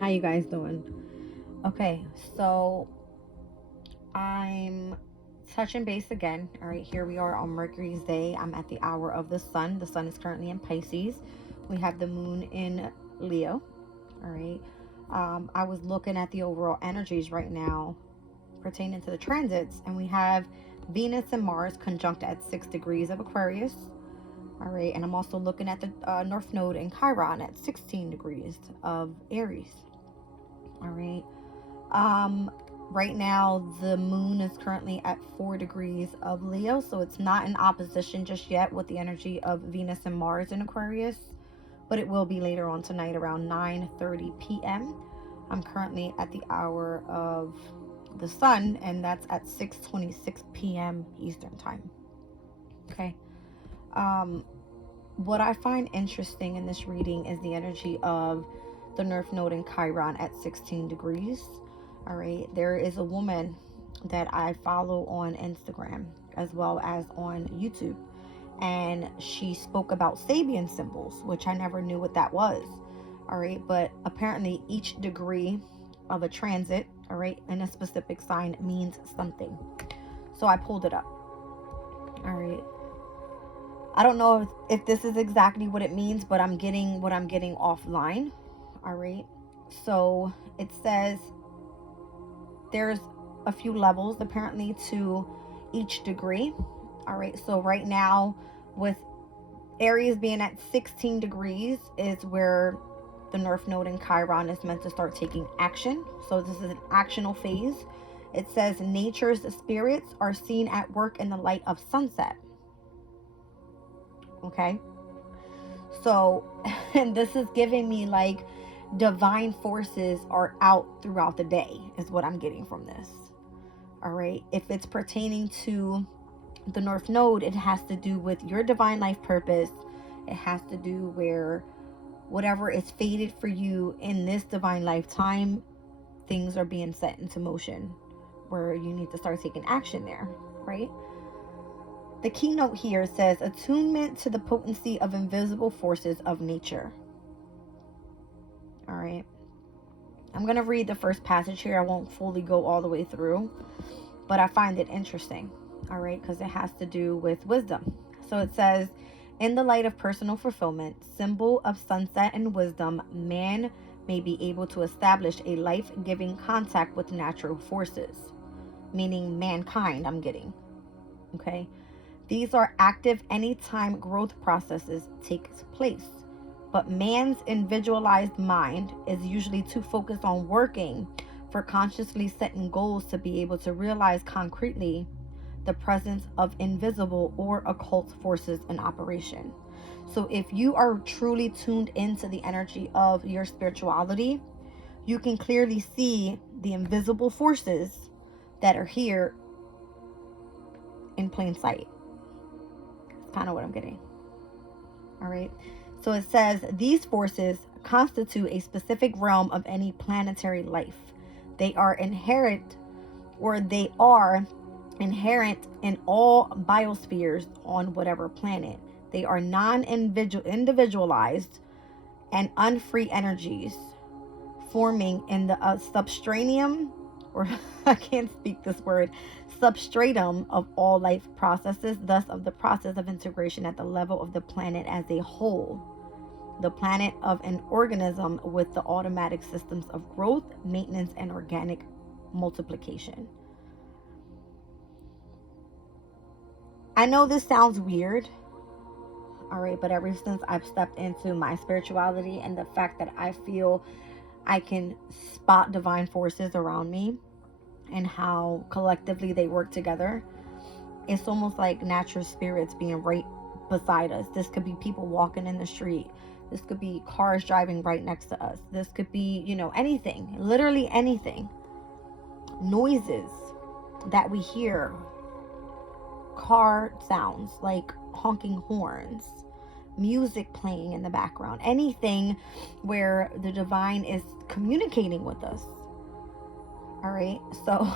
How you guys doing? Okay, so I'm touching base again. All right, here we are on Mercury's day. I'm at the hour of the sun. The sun is currently in Pisces. We have the moon in Leo. All right. I was looking at the overall energies right now pertaining to the transits, and we have Venus and Mars conjunct at 6 degrees of Aquarius. All right, and I'm also looking at the North Node in Chiron at 16 degrees of Aries. All right. Um, right now, the moon is currently at 4 degrees of Leo, so it's not in opposition just yet with the energy of Venus and Mars in Aquarius, but it will be later on tonight around 9:30 p.m. I'm currently at the hour of the sun, and that's at 6:26 p.m. Eastern time. Okay. Um, what I find interesting in this reading is the energy of the North Node in Chiron at 16 degrees. All right, there is a woman that I follow on Instagram as well as on YouTube, and she spoke about Sabian symbols, which I never knew what that was. All right, but apparently each degree of a transit, all right, in a specific sign means something. So I pulled it up. All right. I don't know if this is exactly what it means, but I'm getting what I'm getting offline. All right. So it says there's a few levels apparently to each degree. All right. So right now, with Aries being at 16 degrees, is where the North Node in Chiron is meant to start taking action. So this is an actional phase. It says nature's spirits are seen at work in the light of sunset. Okay. So, and this is giving me like divine forces are out throughout the day, is what I'm getting from this. All right. If it's pertaining to the North Node, it has to do with your divine life purpose. It has to do where whatever is fated for you in this divine lifetime, things are being set into motion where you need to start taking action there, right? The keynote here says attunement to the potency of invisible forces of nature. All right. I'm going to read the first passage here. I won't fully go all the way through, but I find it interesting. All right. Because it has to do with wisdom. So it says, in the light of personal fulfillment, symbol of sunset and wisdom, man may be able to establish a life-giving contact with natural forces, meaning mankind, I'm getting. Okay. These are active anytime growth processes takes place. But man's individualized mind is usually too focused on working for consciously setting goals to be able to realize concretely the presence of invisible or occult forces in operation. So if you are truly tuned into the energy of your spirituality, you can clearly see the invisible forces that are here in plain sight. Kind of what I'm getting. All right. So it says these forces constitute a specific realm of any planetary life. They are inherent in all biospheres on whatever planet. They are non-individualized and unfree energies forming in the substratum, or I can't speak this word, substratum of all life processes, thus of the process of integration at the level of the planet as a whole. The planet of an organism with the automatic systems of growth, maintenance, and organic multiplication. I know this sounds weird, all right, but ever since I've stepped into my spirituality and the fact that I feel I can spot divine forces around me and how collectively they work together, it's almost like natural spirits being right beside us. This could be people walking in the street. This could be cars driving right next to us. This could be, anything, literally anything. Noises that we hear, car sounds like honking horns, music playing in the background, anything where the divine is communicating with us. All right. So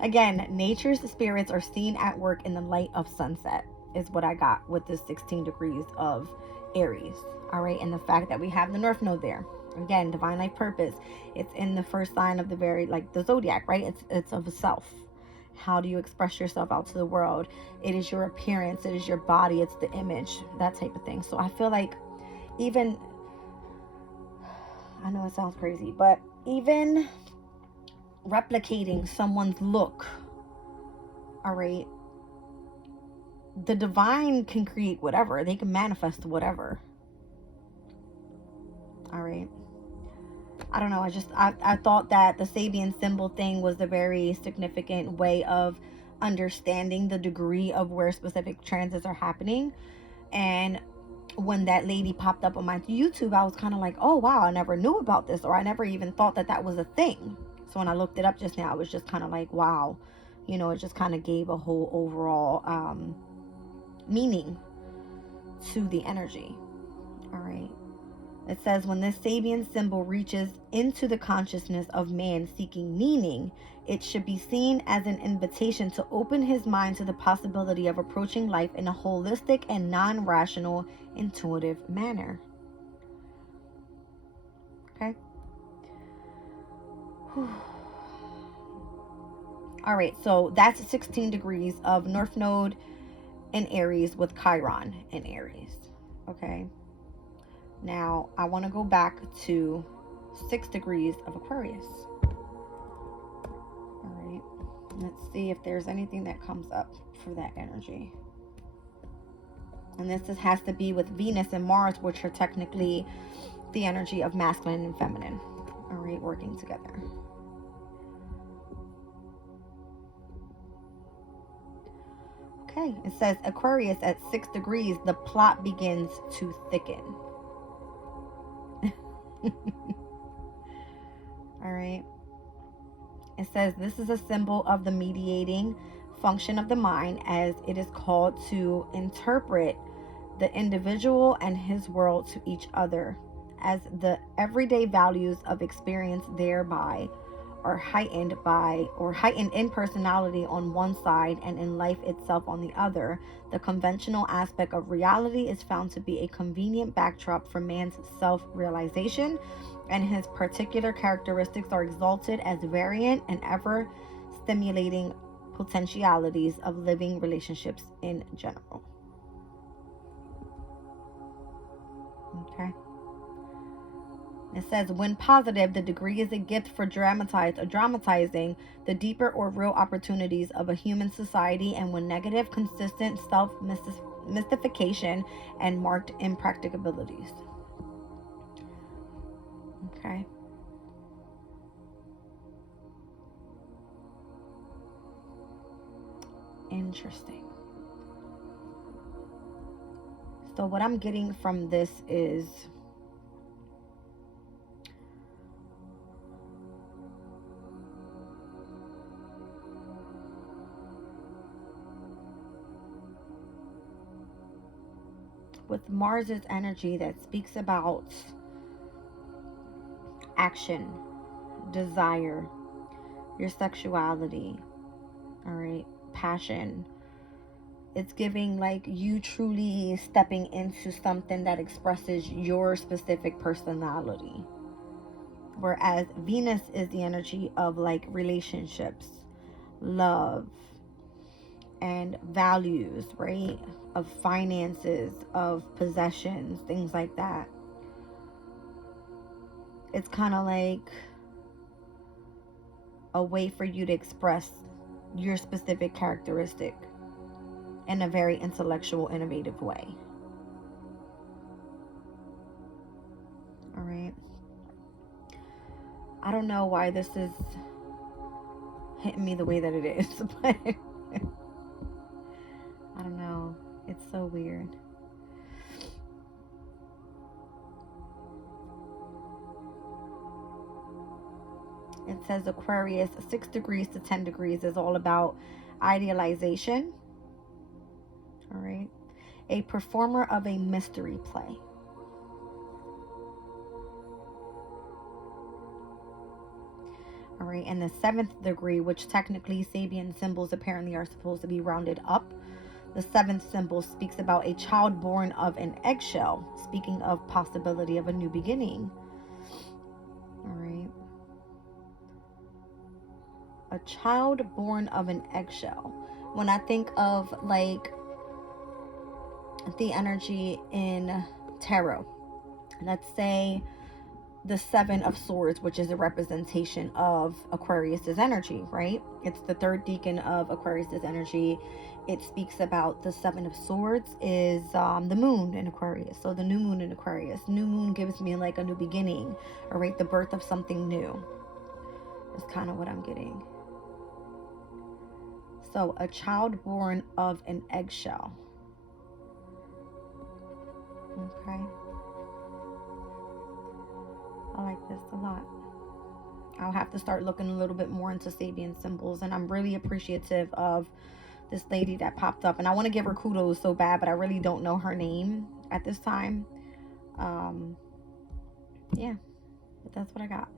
again, nature's spirits are seen at work in the light of sunset is what I got with this 16 degrees of Aries. All right. And the fact that we have the North Node there. Again, divine life purpose. It's in the first sign of the very, like the zodiac, right? It's of a self. How do you express yourself out to the world? It is your appearance. It is your body. It's the image, that type of thing. So I feel like even, I know it sounds crazy, but even replicating someone's look, all right, the divine can create whatever. They can manifest whatever. All right. I don't know. I thought that the Sabian symbol thing was a very significant way of understanding the degree of where specific transits are happening. And when that lady popped up on my YouTube, I was kind of like, oh wow, I never knew about this, or I never even thought that that was a thing. So when I looked it up just now, I was just kind of like, wow, you know, it just kind of gave a whole overall meaning to the energy. All right. It says, when this Sabian symbol reaches into the consciousness of man seeking meaning, it should be seen as an invitation to open his mind to the possibility of approaching life in a holistic and non-rational, intuitive manner. Okay? Whew. All right, so that's 16 degrees of North Node in Aries with Chiron in Aries. Okay? Now, I want to go back to 6 degrees of Aquarius. All right. Let's see if there's anything that comes up for that energy. And this has to be with Venus and Mars, which are technically the energy of masculine and feminine. All right, working together. Okay, it says Aquarius at 6 degrees, the plot begins to thicken. All right. It says this is a symbol of the mediating function of the mind, as it is called to interpret the individual and his world to each other, as the everyday values of experience thereby are heightened in personality on one side and in life itself on the other. The conventional aspect of reality is found to be a convenient backdrop for man's self-realization, and his particular characteristics are exalted as variant and ever stimulating potentialities of living relationships in general. Okay. It says, when positive, the degree is a gift for dramatizing the deeper or real opportunities of a human society, and when negative, consistent self-mystification and marked impracticabilities. Okay. Interesting. So what I'm getting from this is with Mars's energy that speaks about action, desire, your sexuality, all right, passion. It's giving like you truly stepping into something that expresses your specific personality. Whereas Venus is the energy of like relationships, love, and values, right? Of finances, of possessions, things like that. It's kind of like a way for you to express your specific characteristic in a very intellectual, innovative way. All right. I don't know why this is hitting me the way that it is, but I don't know. It's so weird. It says Aquarius, 6 degrees to 10 degrees is all about idealization. All right. A performer of a mystery play. All right. And the 7th degree, which technically Sabian symbols apparently are supposed to be rounded up. The 7th symbol speaks about a child born of an eggshell, speaking of possibility of a new beginning. child born of an eggshell. When I think of like the energy in tarot, let's say the Seven of Swords, which is a representation of Aquarius's energy, right? It's the third decan of Aquarius's energy. It speaks about the Seven of Swords is the moon in Aquarius. So the new moon in Aquarius. New moon gives me like a new beginning, all right? The birth of something new is kind of what I'm getting. So a child born of an eggshell. Okay. I like this a lot. I'll have to start looking a little bit more into Sabian symbols, and I'm really appreciative of this lady that popped up, and I want to give her kudos so bad, but I really don't know her name at this time. Yeah, but that's what I got.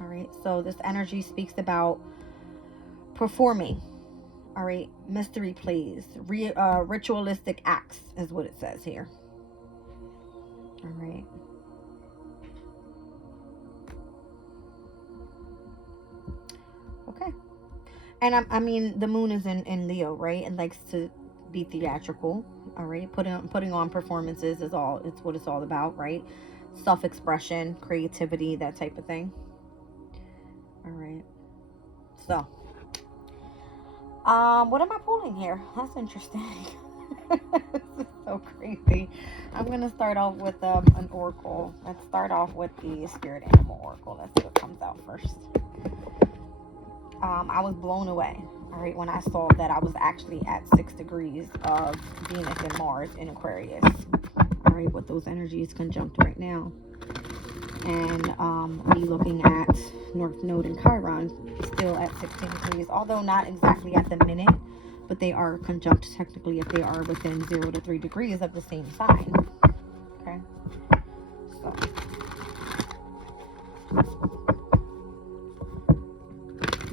All right, so this energy speaks about performing. All right, mystery plays, ritualistic acts is what it says here. All right. Okay. And I mean, the moon is in Leo, right? And likes to be theatrical. All right. Putting on performances is all. It's what it's all about, right? Self-expression, creativity, that type of thing. All right. So, what am I pulling here? That's interesting. This is so crazy. I'm gonna start off with an oracle. Let's start off with the spirit animal oracle. Let's see what comes out first. I was blown away, all right, when I saw that I was actually at 6 degrees of Venus and Mars in Aquarius, all right, with those energies conjunct right now. And me looking at North Node and Chiron, still at 16 degrees, although not exactly at the minute, but they are conjunct technically if they are within 0 to 3 degrees of the same sign. Okay, so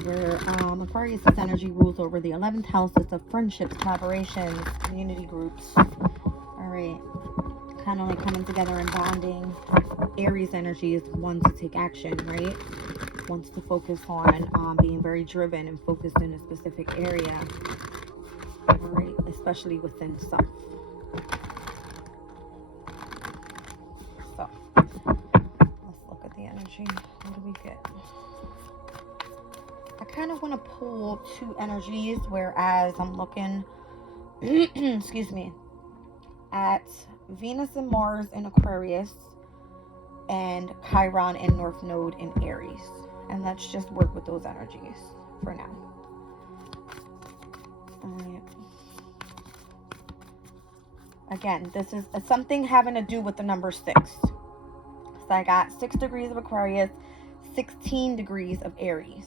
where Aquarius's energy rules over the 11th houses of friendships, collaborations, community groups. All right, kind of like coming together and bonding. Aries energy is one to take action, right? Wants to focus on being very driven and focused in a specific area. All right, especially within self. So let's look at the energy. What do we get? I kind of want to pull two energies, whereas I'm looking, excuse me, at Venus and Mars in Aquarius and Chiron and North Node in Aries. And let's just work with those energies for now. All right. Again, this is something having to do with the number 6. So I got 6 degrees of Aquarius, 16 degrees of Aries.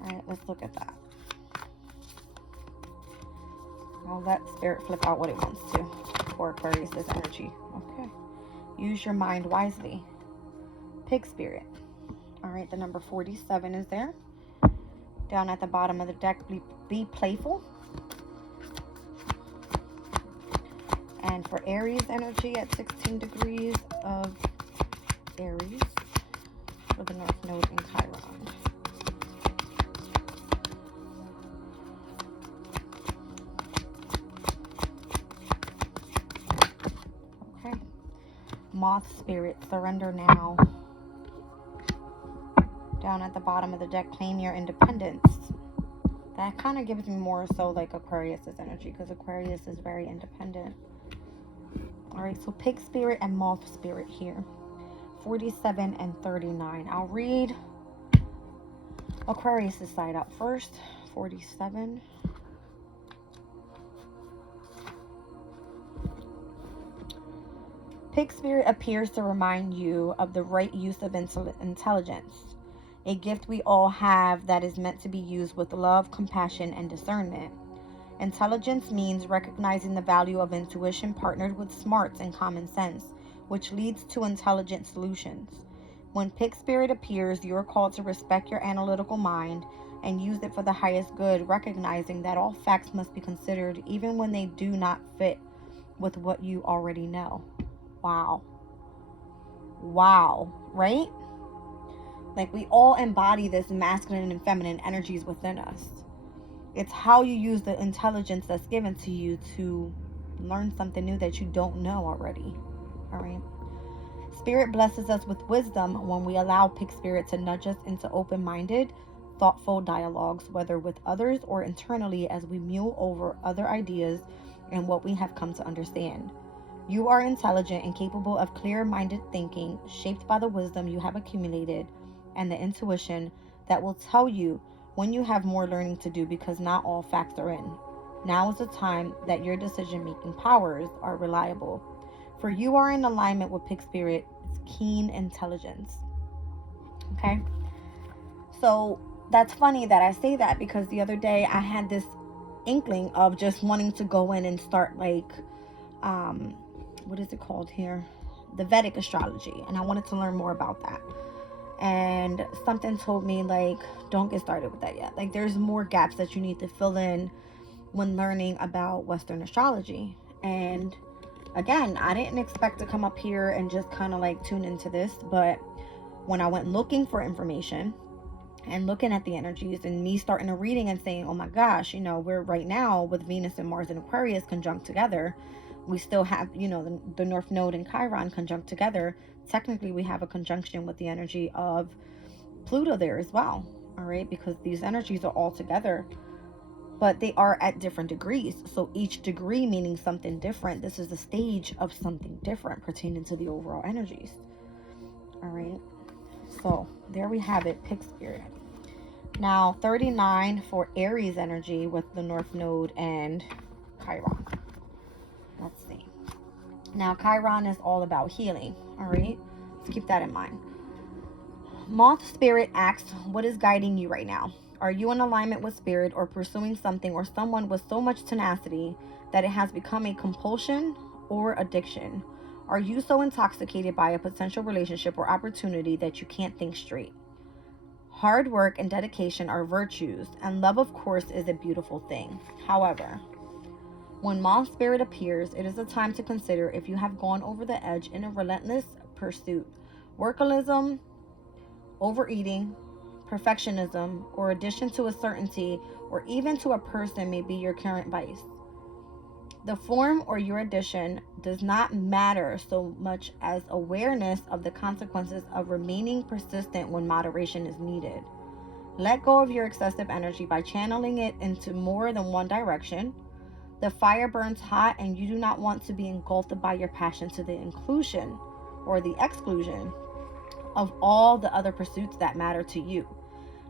All right, let's look at that. I'll let Spirit flip out what it wants to for Aquarius's energy. Okay. Use your mind wisely. Pig Spirit. All right, the number 47 is there. Down at the bottom of the deck, be playful. And for Aries energy at 16 degrees of Aries for the North Node and Chiron. Okay. Moth Spirit, surrender now. Down at the bottom of the deck, claim your independence. That kind of gives me more so like Aquarius's energy, because Aquarius is very independent. All right, so Pig Spirit and Moth Spirit here. 47 and 39. I'll read Aquarius's side out first. 47. Pig Spirit appears to remind you of the right use of intelligence, a gift we all have that is meant to be used with love, compassion, and discernment. Intelligence means recognizing the value of intuition partnered with smarts and common sense, which leads to intelligent solutions. When Pig Spirit appears, you're called to respect your analytical mind and use it for the highest good, recognizing that all facts must be considered even when they do not fit with what you already know. Wow. Wow, right? Like, we all embody this masculine and feminine energies within us. It's how you use the intelligence that's given to you to learn something new that you don't know already. All right. Spirit blesses us with wisdom when we allow Pig Spirit to nudge us into open-minded, thoughtful dialogues, whether with others or internally, as we mule over other ideas and what we have come to understand. You are intelligent and capable of clear-minded thinking, shaped by the wisdom you have accumulated and the intuition that will tell you when you have more learning to do, because not all facts are in. Now is the time that your decision-making powers are reliable. For you are in alignment with Pig Spirit's keen intelligence. Okay? So that's funny that I say that, because the other day I had this inkling of just wanting to go in and start, like, what is it called here? The Vedic astrology. And I wanted to learn more about that. And something told me, like, don't get started with that yet. Like, there's more gaps that you need to fill in when learning about Western astrology. And again, I didn't expect to come up here and just kind of like tune into this, but when I went looking for information and looking at the energies and me starting a reading and saying, oh my gosh, we're right now with Venus and Mars and Aquarius conjunct together. We still have, the North Node and Chiron conjunct together. Technically, we have a conjunction with the energy of Pluto there as well. All right, because these energies are all together, but they are at different degrees. So each degree meaning something different. This is the stage of something different pertaining to the overall energies. All right. So there we have it, Pig Spirit. Now 39 for Aries energy with the North Node and Chiron. Let's see. Now Chiron is all about healing. All right. Let's keep that in mind. Moth Spirit asks, what is guiding you right now? Are you in alignment with Spirit or pursuing something or someone with so much tenacity that it has become a compulsion or addiction? Are you so intoxicated by a potential relationship or opportunity that you can't think straight? Hard work and dedication are virtues, and love, of course, is a beautiful thing. However, when Moth Spirit appears, it is a time to consider if you have gone over the edge in a relentless pursuit. Workaholism, overeating, perfectionism, or addition to a certainty or even to a person may be your current vice. The form or your addition does not matter so much as awareness of the consequences of remaining persistent when moderation is needed. Let go of your excessive energy by channeling it into more than one direction. The fire burns hot and you do not want to be engulfed by your passion to the inclusion or the exclusion of all the other pursuits that matter to you.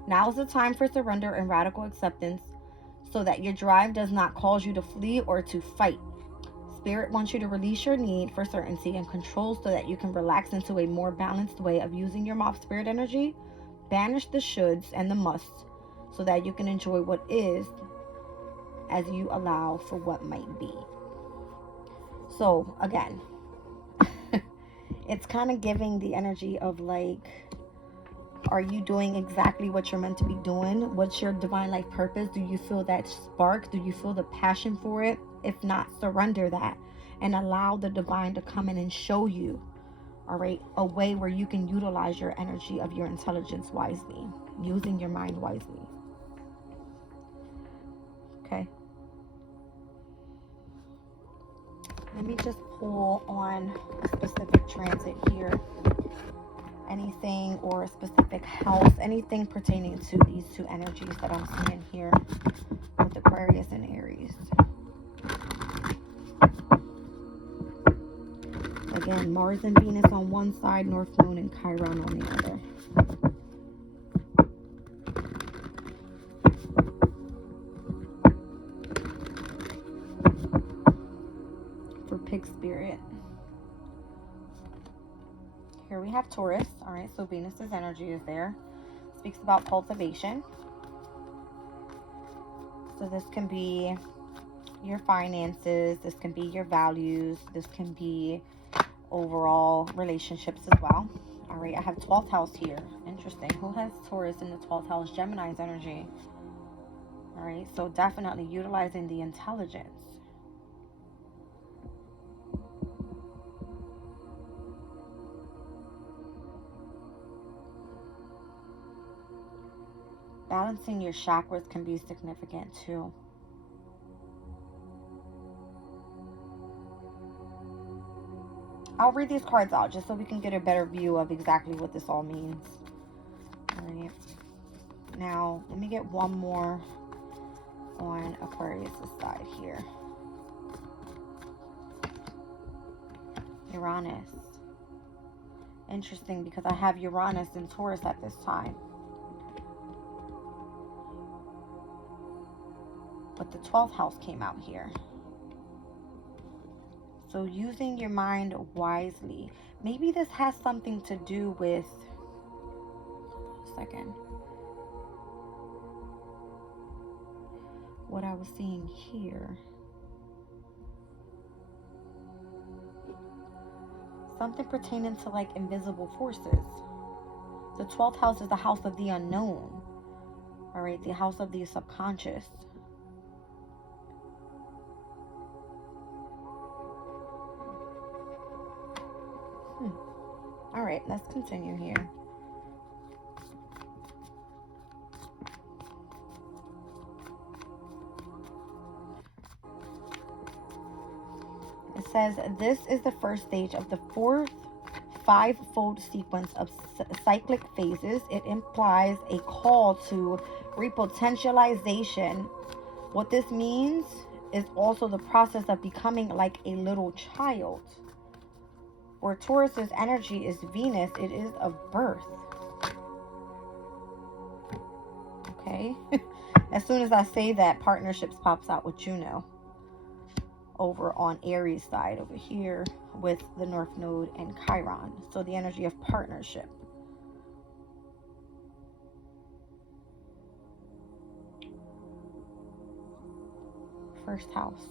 Now is the time for surrender and radical acceptance so that your drive does not cause you to flee or to fight. Spirit wants you to release your need for certainty and control so that you can relax into a more balanced way of using your Moth Spirit energy. Banish the shoulds and the musts so that you can enjoy what is as you allow for what might be. So again, it's kind of giving the energy of like, are you doing exactly what you're meant to be doing? What's your divine life purpose? Do you feel that spark? Do you feel the passion for it? If not, surrender that and allow the divine to come in and show you, all right, a way where you can utilize your energy of your intelligence wisely, using your mind wisely. Okay. Let me just pull on a specific transit here. Anything or a specific house, anything pertaining to these two energies that I'm seeing here with Aquarius and Aries. Again, Mars and Venus on one side, North Node and Chiron on the other. For Pig Spirit. Here we have Taurus. All right, so Venus's energy is there. Speaks about cultivation. So this can be your finances. This can be your values. This can be overall relationships as well. All right, I have 12th house here. Interesting. Who has Taurus in the 12th house? Gemini's energy. All right, so definitely utilizing the intelligence. Balancing your chakras can be significant too. I'll read these cards out just so we can get a better view of exactly what this all means. All right. Now, let me get one more on Aquarius' side here. Uranus. Interesting, because I have Uranus in Taurus at this time. But the 12th house came out here. So using your mind wisely. Maybe this has something to do with... Second. What I was seeing here. Something pertaining to like invisible forces. The 12th house is the house of the unknown. All right, the house of the subconscious. All right, let's continue here. It says, this is the first stage of the fourth five-fold sequence of cyclic phases. It implies a call to repotentialization. What this means is also the process of becoming like a little child. Where Taurus's energy is Venus, it is of birth. Okay? As soon as I say that, partnerships pops out with Juno. Over on Aries side, over here with the North Node and Chiron. So the energy of partnership. First house.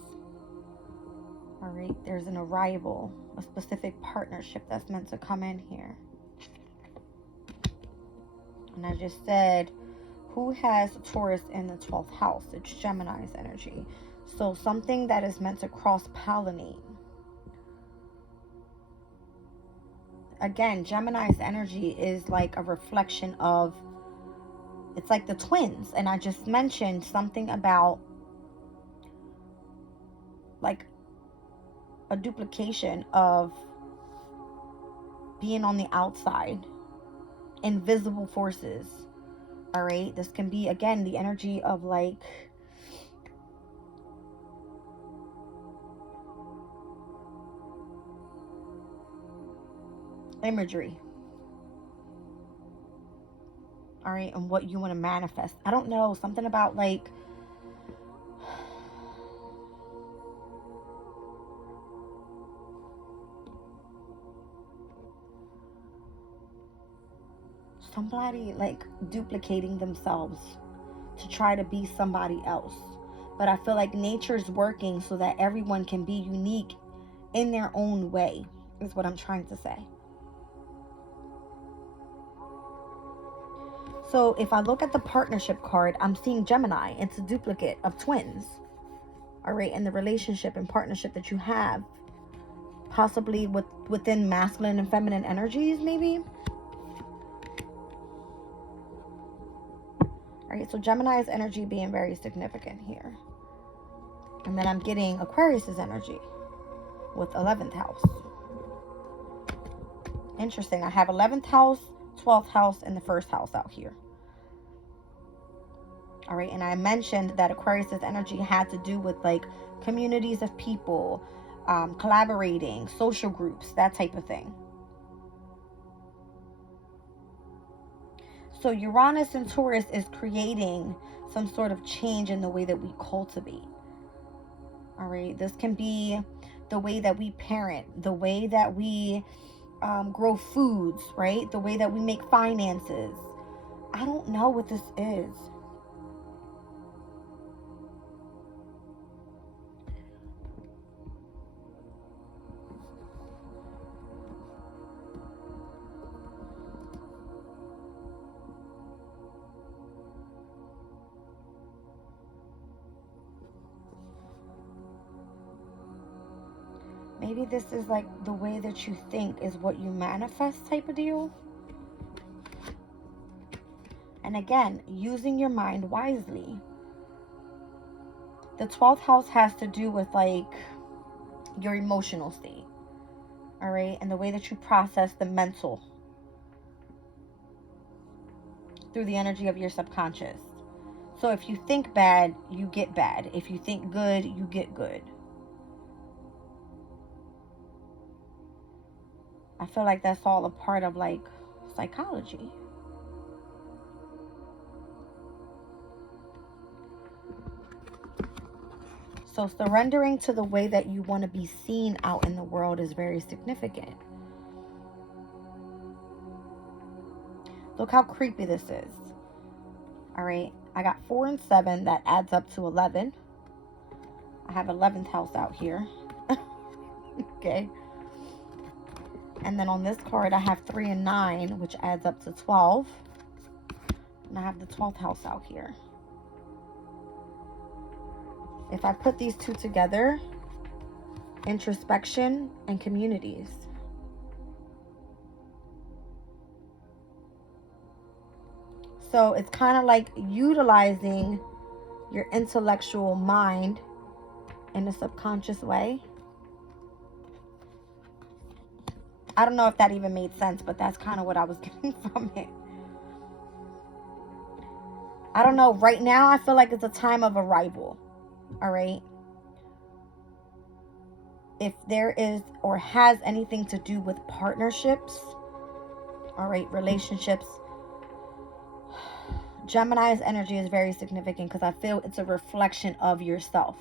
All right, there's an arrival, a specific partnership that's meant to come in here. And I just said, who has Taurus in the 12th house? It's Gemini's energy. So something that is meant to cross-pollinate. Again, Gemini's energy is like a reflection of, it's like the twins. And I just mentioned something about like a duplication of being on the outside. Invisible forces. All right. This can be, again, the energy of like imagery. All right. And what you want to manifest. I don't know. Something about like somebody like duplicating themselves to try to be somebody else. But I feel like nature's working so that everyone can be unique in their own way, is what I'm trying to say. So if I look at the partnership card, I'm seeing Gemini. It's a duplicate of twins. All right, and the relationship and partnership that you have, possibly within masculine and feminine energies, maybe. All right, so Gemini's energy being very significant here. And then I'm getting Aquarius's energy with 11th house. Interesting. I have 11th house, 12th house, and the first house out here. All right, and I mentioned that Aquarius's energy had to do with like communities of people, collaborating, social groups, that type of thing. So Uranus and Taurus is creating some sort of change in the way that we cultivate. All right, this can be the way that we parent, the way that we grow foods, right? The way that we make finances. I don't know what this is. Maybe this is like the way that you think is what you manifest type of deal. And again, using your mind wisely. The 12th house has to do with like your emotional state. All right. And the way that you process the mental through the energy of your subconscious. So if you think bad, you get bad. If you think good, you get good. I feel like that's all a part of like psychology. So surrendering to the way that you want to be seen out in the world is very significant. Look how creepy this is. All right. I got 4 and 7. That adds up to 11. I have 11th house out here. Okay. And then on this card, I have 3 and 9, which adds up to 12. And I have the 12th house out here. If I put these two together, introspection and communities. So it's kind of like utilizing your intellectual mind in a subconscious way. I don't know if that even made sense, but that's kind of what I was getting from it. I don't know. Right now, I feel like it's a time of arrival. All right. If there is or has anything to do with partnerships, all right, relationships, Gemini's energy is very significant because I feel it's a reflection of yourself,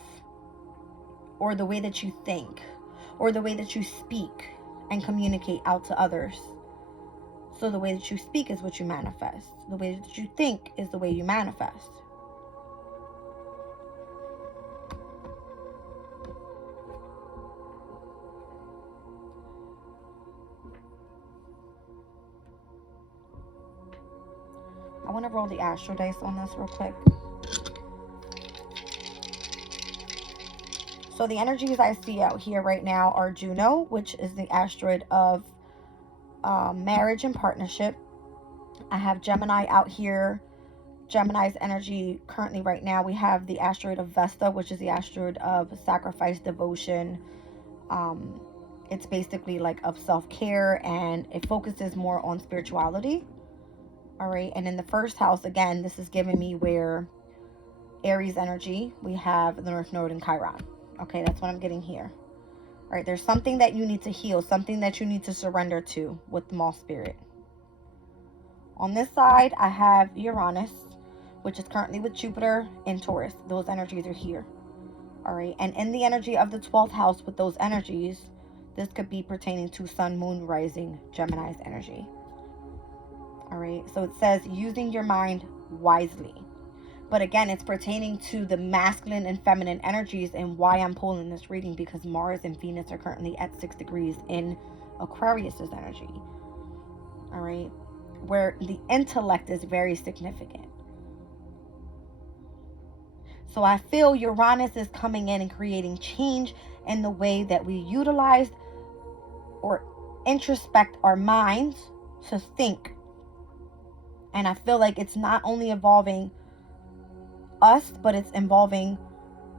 or the way that you think, or the way that you speak and communicate out to others. So the way that you speak is what you manifest. The way that you think is the way you manifest. I want to roll the astro dice on this real quick. So the energies I see out here right now are Juno, which is the asteroid of marriage and partnership. I have Gemini out here. Gemini's energy currently right now, we have the asteroid of Vesta, which is the asteroid of sacrifice, devotion. It's basically like of self-care, and it focuses more on spirituality. All right. And in the first house, again, this is giving me where Aries energy, we have the North Node and Chiron. Okay, that's what I'm getting here. All right, there's something that you need to heal, something that you need to surrender to with the Moth Spirit. On this side, I have Uranus, which is currently with Jupiter in Taurus. Those energies are here. All right, and in the energy of the 12th house with those energies, this could be pertaining to Sun, Moon, Rising, Gemini's energy. All right, so it says using your mind wisely. But again, it's pertaining to the masculine and feminine energies, and why I'm pulling this reading, because Mars and Venus are currently at 6 degrees in Aquarius's energy. All right, where the intellect is very significant. So I feel Uranus is coming in and creating change in the way that we utilize or introspect our minds to think. And I feel like it's not only involving us, but it's involving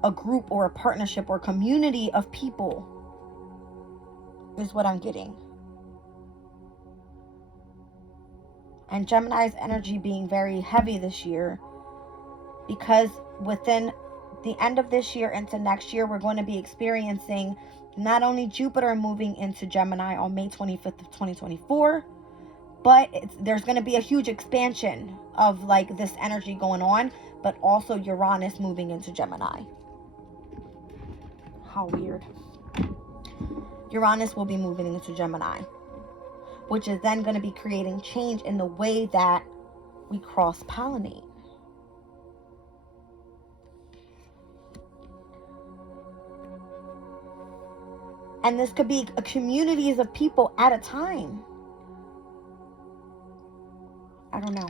a group or a partnership or community of people, is what I'm getting. And Gemini's energy being very heavy this year, because within the end of this year into next year, we're going to be experiencing not only Jupiter moving into Gemini on May 25th of 2024, but there's going to be a huge expansion of like this energy going on, but also Uranus moving into Gemini. How weird. Uranus will be moving into Gemini, which is then going to be creating change in the way that we cross-pollinate. And this could be communities of people at a time. I don't know.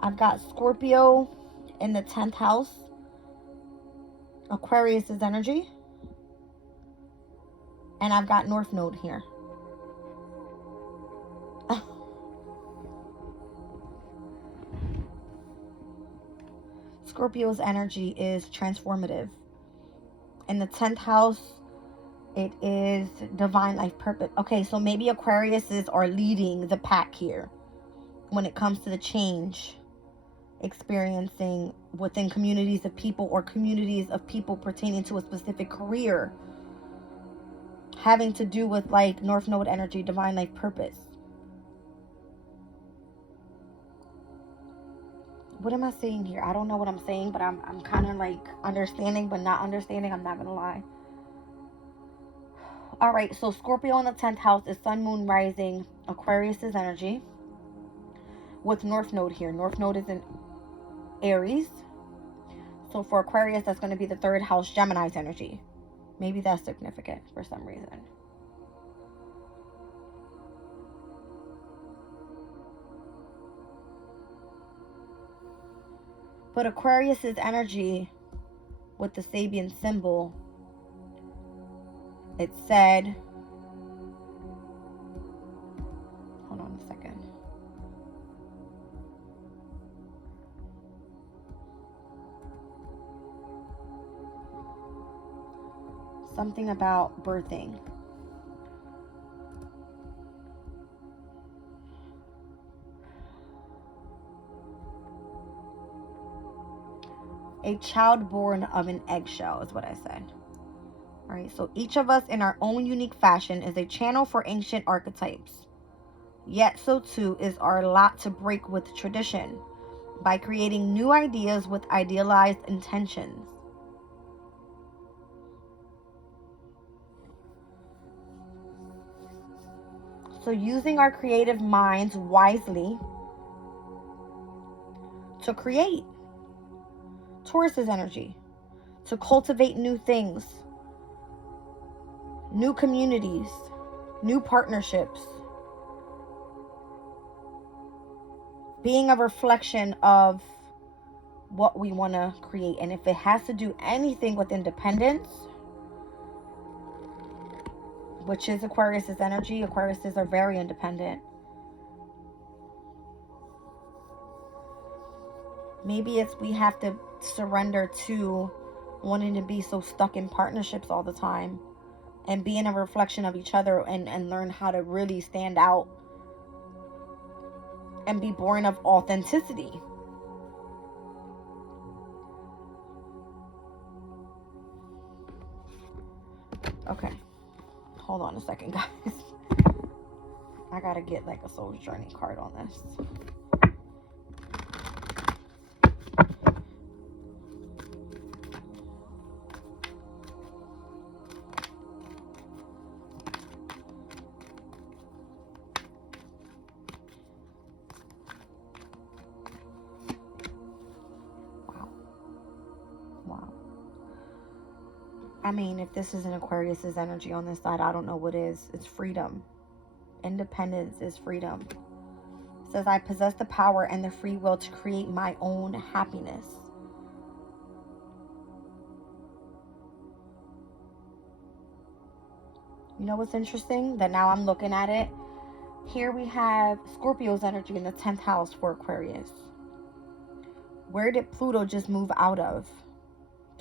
I've got Scorpio in the 10th house. Aquarius's energy. And I've got North Node here. Scorpio's energy is transformative. In the 10th house, it is divine life purpose. Okay, so maybe Aquariuses are leading the pack here when it comes to the change experiencing within communities of people, or communities of people pertaining to a specific career having to do with like North Node energy, divine life purpose. What am I saying here? I don't know what I'm saying, but I'm kind of like understanding but not understanding. I'm not gonna lie. All right, so Scorpio in the 10th house is Sun, Moon, Rising, Aquarius's energy with North Node here. North Node is in Aries. So for Aquarius, that's going to be the 3rd house, Gemini's energy. Maybe that's significant for some reason. But Aquarius's energy with the Sabian symbol, it said, hold on a second. Something about birthing. A child born of an eggshell is what I said. All right, so each of us in our own unique fashion is a channel for ancient archetypes. Yet so too is our lot to break with tradition by creating new ideas with idealized intentions. So using our creative minds wisely to create. Taurus's energy, to cultivate new things, new communities, new partnerships, being a reflection of what we want to create. And if it has to do anything with independence, which is Aquarius's energy, Aquariuses are very independent. Maybe it's we have to surrender to wanting to be so stuck in partnerships all the time and being a reflection of each other, and learn how to really stand out and be born of authenticity. Okay, hold on a second, guys. I gotta get like a soul's journey card on this. Wow. I mean, if this isn't Aquarius's energy on this side, I don't know what is. It's freedom. Independence is freedom. It says, I possess the power and the free will to create my own happiness. You know what's interesting? That now I'm looking at it. Here we have Scorpio's energy in the 10th house for Aquarius. Where did Pluto just move out of?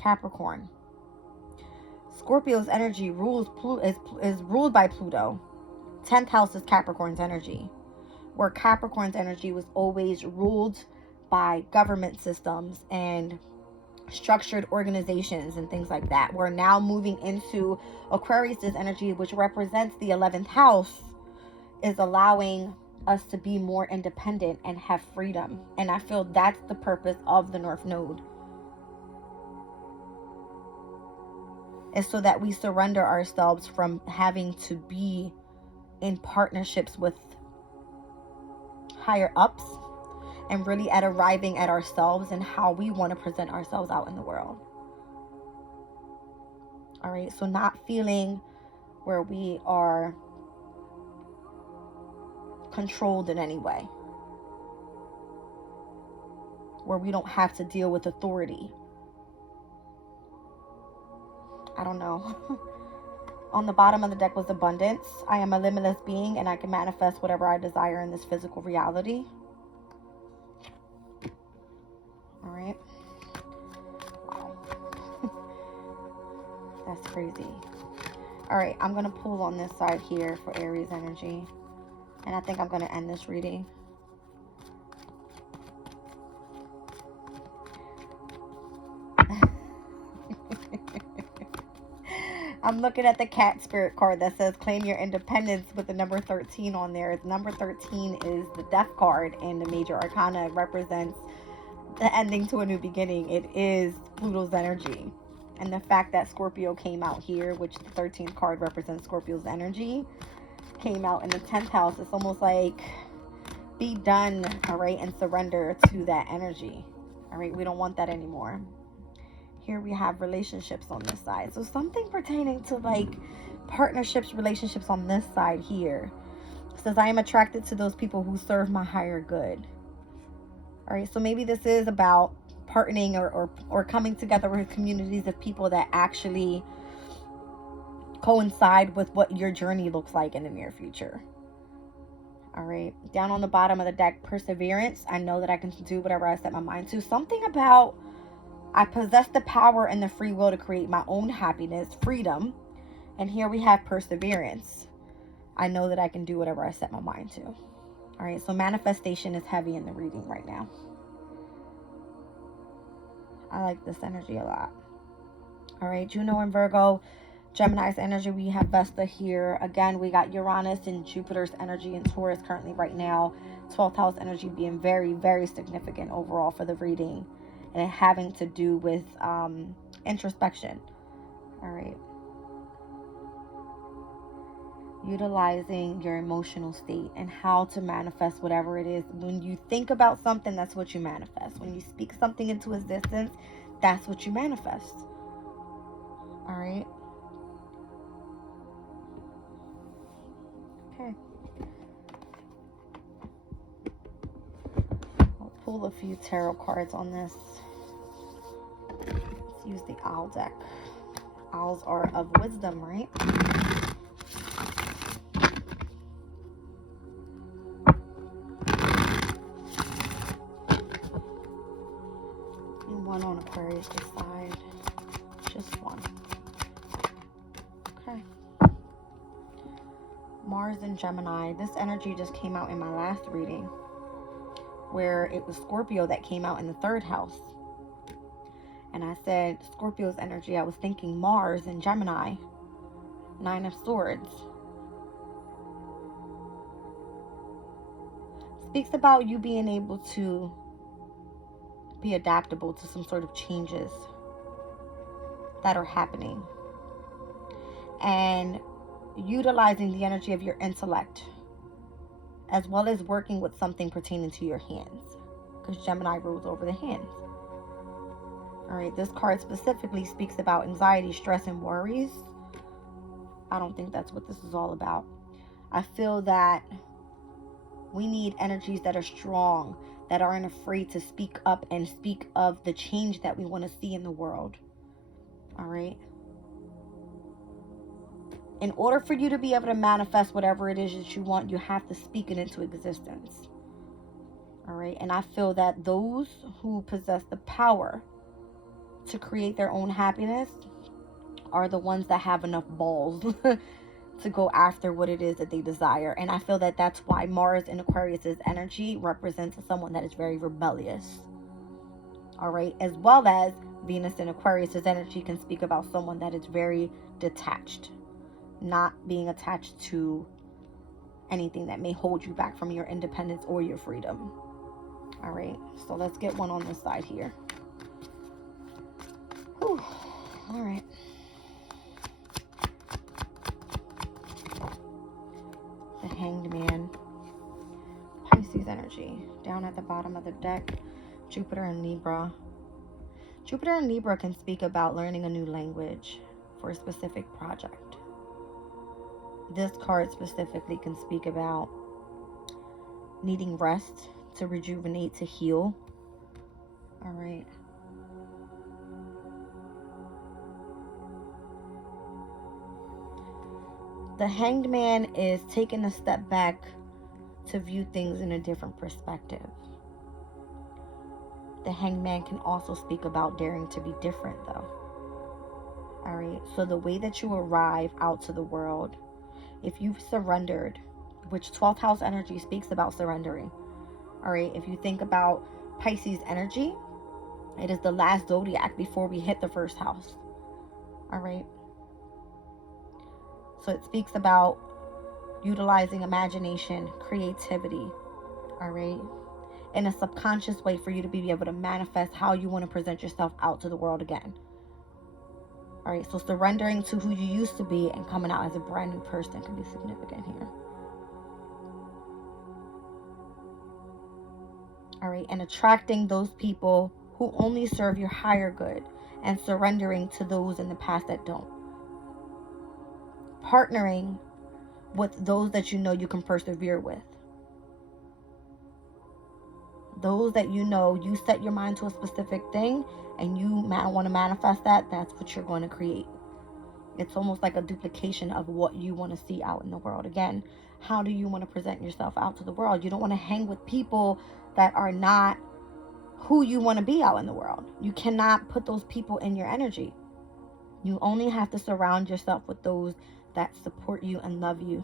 Capricorn. Scorpio's energy is ruled by Pluto. 10th house is Capricorn's energy, where Capricorn's energy was always ruled by government systems and structured organizations and things like that. We're now moving into Aquarius's energy, which represents the 11th house, is allowing us to be more independent and have freedom. And I feel that's the purpose of the North Node, is so that we surrender ourselves from having to be in partnerships with higher ups, and really at arriving at ourselves and how we want to present ourselves out in the world. All right, so not feeling where we are controlled in any way, where we don't have to deal with authority. I don't know. On the bottom of the deck was abundance. I am a limitless being and I can manifest whatever I desire in this physical reality. All right. That's crazy. All right, I'm going to pull on this side here for Aries energy. And I think I'm going to end this reading. I'm looking at the cat spirit card that says claim your independence with the number 13 on there. Number 13 is the death card, and the major arcana represents the ending to a new beginning. It is Pluto's energy. And the fact that Scorpio came out here, which the 13th card represents Scorpio's energy, came out in the 10th house. It's almost like be done, all right, and surrender to that energy. All right, we don't want that anymore. Here we have relationships on this side. So something pertaining to like partnerships, relationships on this side here. It says, I am attracted to those people who serve my higher good. All right, so maybe this is about partnering or coming together with communities of people that actually coincide with what your journey looks like in the near future. All right, down on the bottom of the deck, perseverance. I know that I can do whatever I set my mind to. Something about I possess the power and the free will to create my own happiness, freedom. And here we have perseverance. I know that I can do whatever I set my mind to. All right, so manifestation is heavy in the reading right now. I like this energy a lot. All right, Juno and Virgo, Gemini's energy. We have Vesta here. Again, we got Uranus and Jupiter's energy in Taurus currently right now. 12th house energy being very, very significant overall for the reading. And it having to do with introspection. All right. Utilizing your emotional state and how to manifest whatever it is. When you think about something, that's what you manifest. When you speak something into existence, that's what you manifest. All right. Okay. I'll pull a few tarot cards on this. Let's use the owl deck. Owls are of wisdom, right? And one on Aquarius this side. Just one. Okay. Mars and Gemini. This energy just came out in my last reading, where it was Scorpio that came out in the 3rd house. And I said Scorpio's energy. I was thinking Mars and Gemini. 9 of Swords. Speaks about you being able to be adaptable to some sort of changes that are happening. And utilizing the energy of your intellect, as well as working with something pertaining to your hands, because Gemini rules over the hands. All right, this card specifically speaks about anxiety, stress, and worries. I don't think that's what this is all about. I feel that we need energies that are strong, that aren't afraid to speak up and speak of the change that we want to see in the world. All right. In order for you to be able to manifest whatever it is that you want, you have to speak it into existence. All right. And I feel that those who possess the power to create their own happiness are the ones that have enough balls to go after what it is that they desire. And I feel that that's why Mars in Aquarius's energy represents someone that is very rebellious. All right. As well as Venus in Aquarius's energy can speak about someone that is very detached, not being attached to anything that may hold you back from your independence or your freedom. All right. So let's get one on this side here. Whew. All right. The Hanged Man. Pisces energy. Down at the bottom of the deck, Jupiter and Libra. Jupiter and Libra can speak about learning a new language for a specific project. This card specifically can speak about needing rest to rejuvenate, to heal. All right. The Hanged Man is taking a step back to view things in a different perspective. The Hanged Man can also speak about daring to be different, though. All right. So the way that you arrive out to the world, if you've surrendered, which 12th house energy speaks about surrendering. All right. If you think about Pisces energy, it is the last zodiac before we hit the first house. All right. So it speaks about utilizing imagination, creativity. All right. In a subconscious way for you to be able to manifest how you want to present yourself out to the world again. All right, so surrendering to who you used to be and coming out as a brand new person can be significant here. All right, and attracting those people who only serve your higher good and surrendering to those in the past that don't. Partnering with those that you know you can persevere with. Those that you know you set your mind to a specific thing and you want to manifest that, that's what you're going to create. It's almost like a duplication of what you want to see out in the world. Again, how do you want to present yourself out to the world? You don't want to hang with people that are not who you want to be out in the world. You cannot put those people in your energy. You only have to surround yourself with those that support you and love you.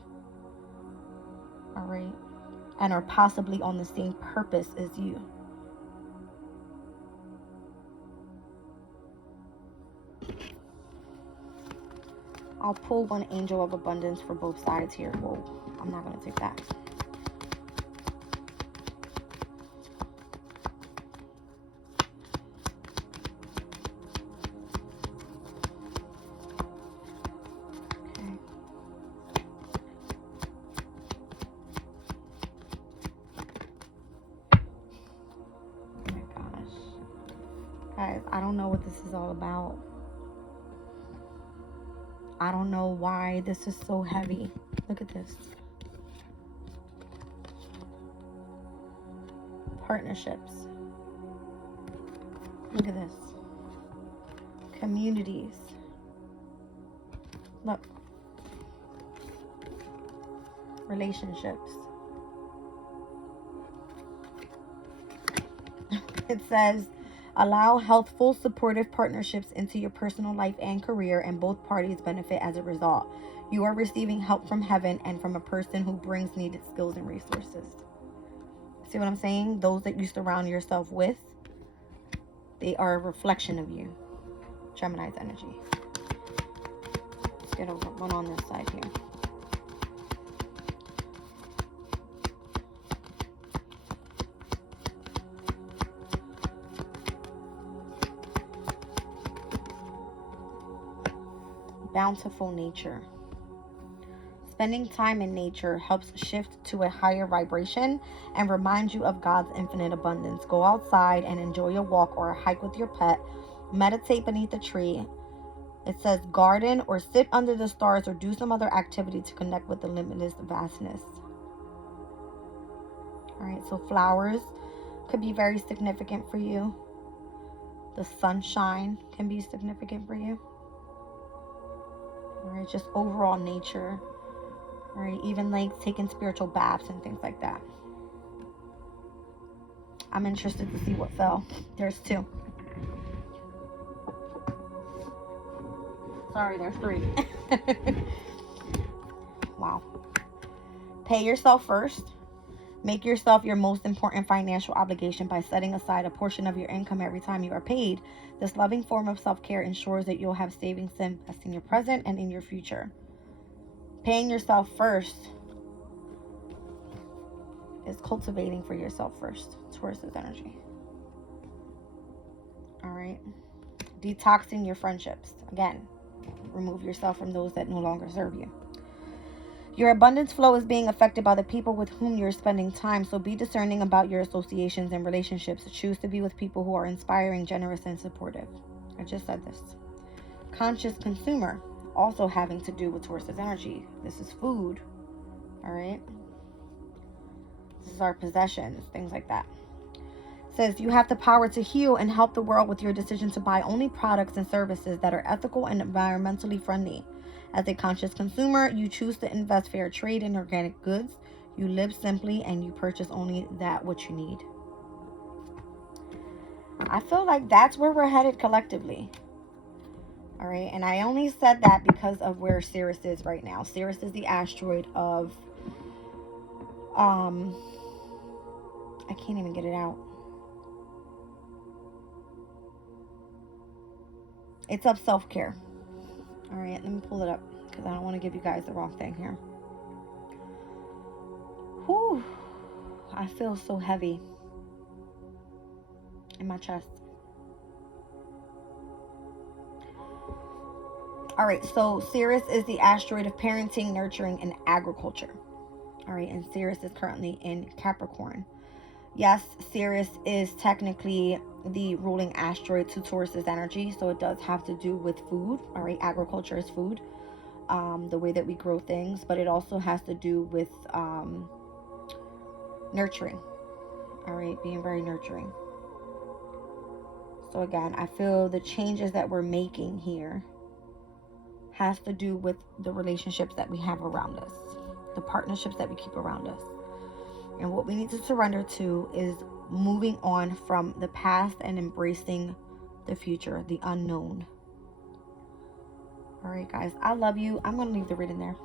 All right? And are possibly on the same purpose as you. I'll pull one angel of abundance for both sides here. Whoa, I'm not going to take that. Okay. Oh my gosh. Guys, I don't know what this is all about. I don't know why this is so heavy. Look at this. Partnerships. Look at this. Communities. Look. Relationships. It says, allow healthful, supportive partnerships into your personal life and career, and both parties benefit as a result. You are receiving help from heaven and from a person who brings needed skills and resources. See what I'm saying? Those that you surround yourself with, they are a reflection of you. Gemini's energy. Let's get over one on this side here. Bountiful nature. Spending time in nature helps shift to a higher vibration and reminds you of God's infinite abundance. Go outside and enjoy a walk or a hike with your pet. Meditate beneath a tree. It says garden or sit under the stars or do some other activity to connect with the limitless vastness. All right, so flowers could be very significant for you. The sunshine can be significant for you. All right, just overall nature. All right, even like taking spiritual baths and things like that. I'm interested to see what fell. There's 2. Sorry, there's 3. Wow. Pay yourself first. Make yourself your most important financial obligation by setting aside a portion of your income every time you are paid. This loving form of self-care ensures that you'll have savings to invest in your present and in your future. Paying yourself first is cultivating for yourself first. Towards this energy. All right. Detoxing your friendships. Again, remove yourself from those that no longer serve you. Your abundance flow is being affected by the people with whom you're spending time, so be discerning about your associations and relationships. Choose to be with people who are inspiring, generous, and supportive. I just said this. Conscious consumer, also having to do with Taurus's energy. This is food, all right? This is our possessions, things like that. It says you have the power to heal and help the world with your decision to buy only products and services that are ethical and environmentally friendly. As a conscious consumer, you choose to invest fair trade in organic goods. You live simply and you purchase only that which you need. I feel like that's where we're headed collectively. All right, and I only said that because of where Sirius is right now. Sirius is the asteroid of, I can't even get it out. It's of self-care. All right, let me pull it up because I don't want to give you guys the wrong thing here. Whew, I feel so heavy in my chest. All right, so Sirius is the asteroid of parenting, nurturing, and agriculture. All right, and Sirius is currently in Capricorn. Yes, Sirius is technically the ruling asteroid to Taurus's energy, so it does have to do with food. All right, agriculture is food, the way that we grow things, but it also has to do with nurturing. All right, being very nurturing. So again, I feel the changes that we're making here has to do with the relationships that we have around us, the partnerships that we keep around us. And what we need to surrender to is moving on from the past and embracing the future, the unknown. All right, guys, I love you. I'm going to leave the reading there.